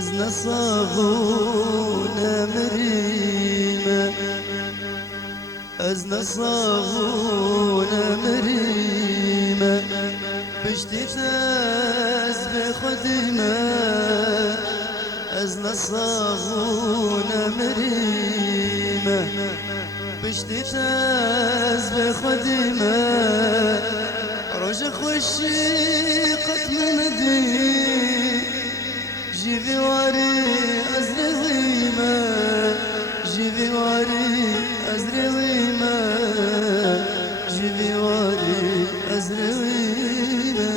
أزنا صابونة مريمة أزنا صابونة مريمة بشتي تاز بخدمة أزنا صابونة مريمة بشتي تاز بخدمة رجع خوشي قد مندي جيبي واري أزري غيمة جيبي واري أزري غيمة جيبي واري أزري غيمة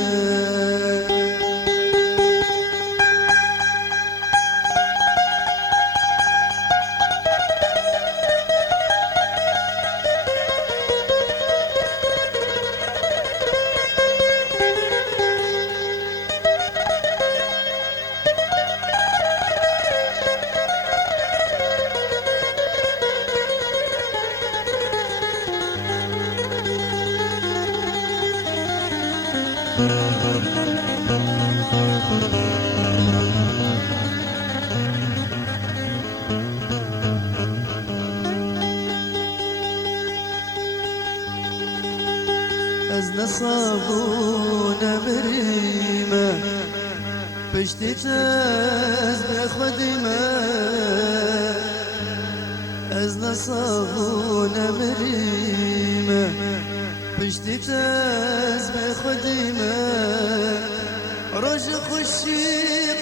أزنا صابونة مريمة بشتي تاز بخدمة أزنا صابونة مريمة بشتي تاز بخدمة رجع خوشي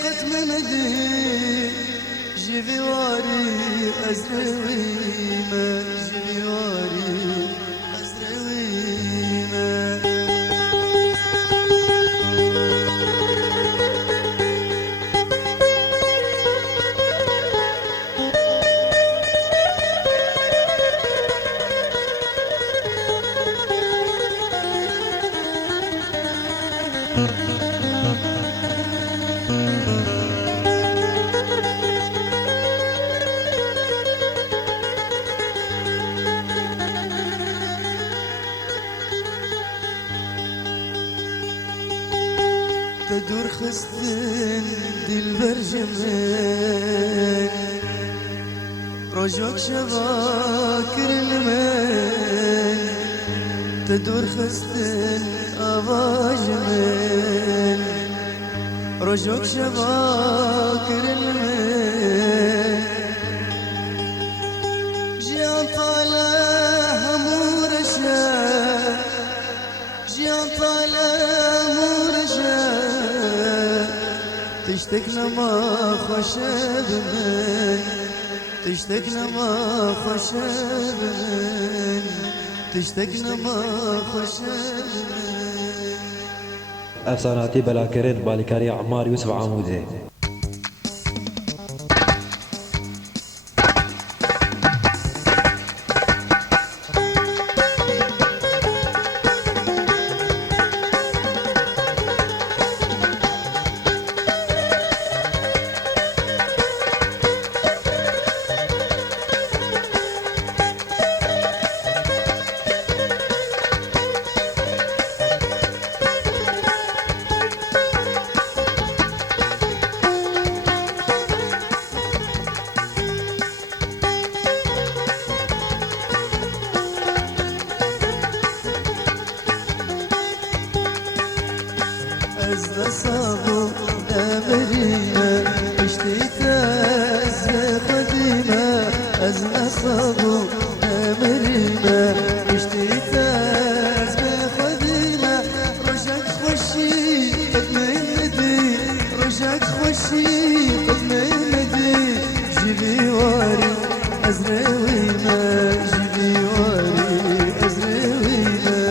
قد مندي جيبي واري أزري غيمة جيبي واري أزري غيمة تدور خستن دي البرجمان رجوك شباكر المال تدور خستن أباجمان رجوك شباكر المال جيان طالع همورشا جيان طالع تشتكنا ما خشب من تشتكنا ما خشب من تشتكنا ما خشب من افساناتی بلاکرین بالیکاری عمار یوسف عاموده. أزنا صابونة مريمة بشتي تاز بخدمة أزنا صابونة مريمة بشتي تاز بخدمة رجعك خوشي قد مندي رجعك خوشي قد مندي جيبي واري أزري غيمة جيبي واري أزري غيمة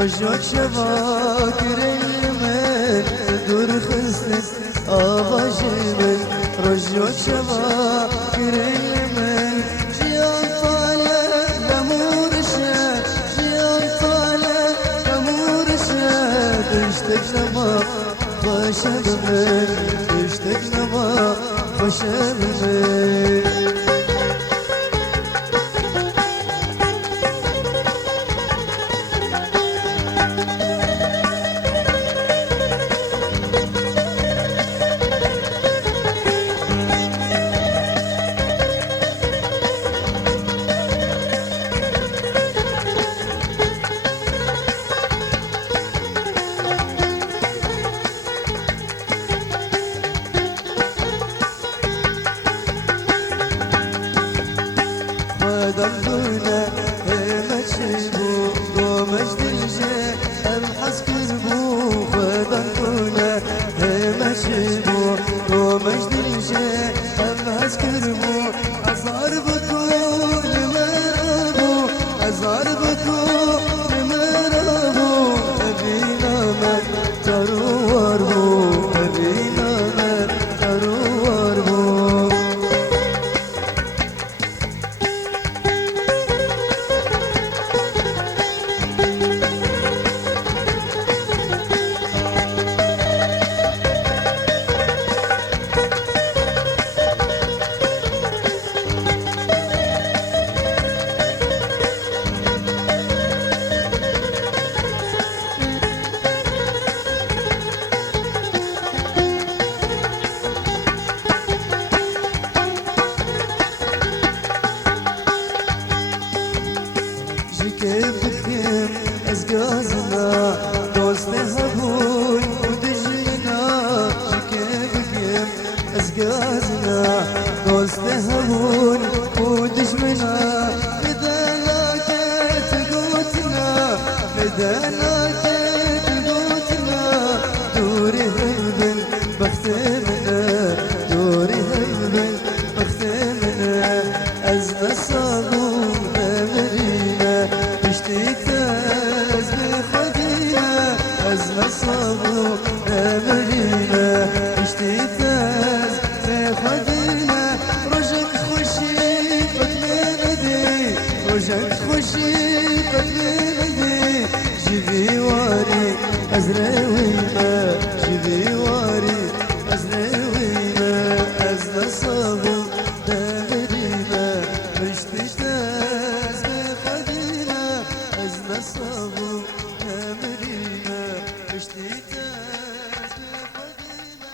رجوك شباكر من دور خستن آغاجي من رجوك شباكر من جيان طالع لمورشة جيان طالع لمورشة اشتقنا ما خشب من اشتقنا ما خشب من دندونا مشيبو ومجدلجة أبحث كربو دندونا مشيبو ومجدلجة أبحث كربو أزار بكون مرابو أزار بكون مرابو أبينا من تروار بو أبينا من تروار بو كيفكم أزقازنا دوست هبون ودجنا كيفكم أزقازنا دوست هبون ودجمنا بدنا تقوتنا بدنا تقوتنا دوري هبن بختمنا دوري هبن بختمنا أزنا صابون اشتيتاز بخدينا أزمة صابو نمرينا اشتيتاز بخدينا رجك خوشي بتمندي رجك خوشي بتمندي جيبي واري أزراوينا جيبي واري أزراوينا أزمة صابو نمرينا اشتيتاز بخدينا نصبوا أمرينا اشتيتاز بقدينا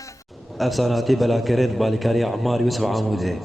افساناتی بلاکرین بالیکاری عمار یوسف عموده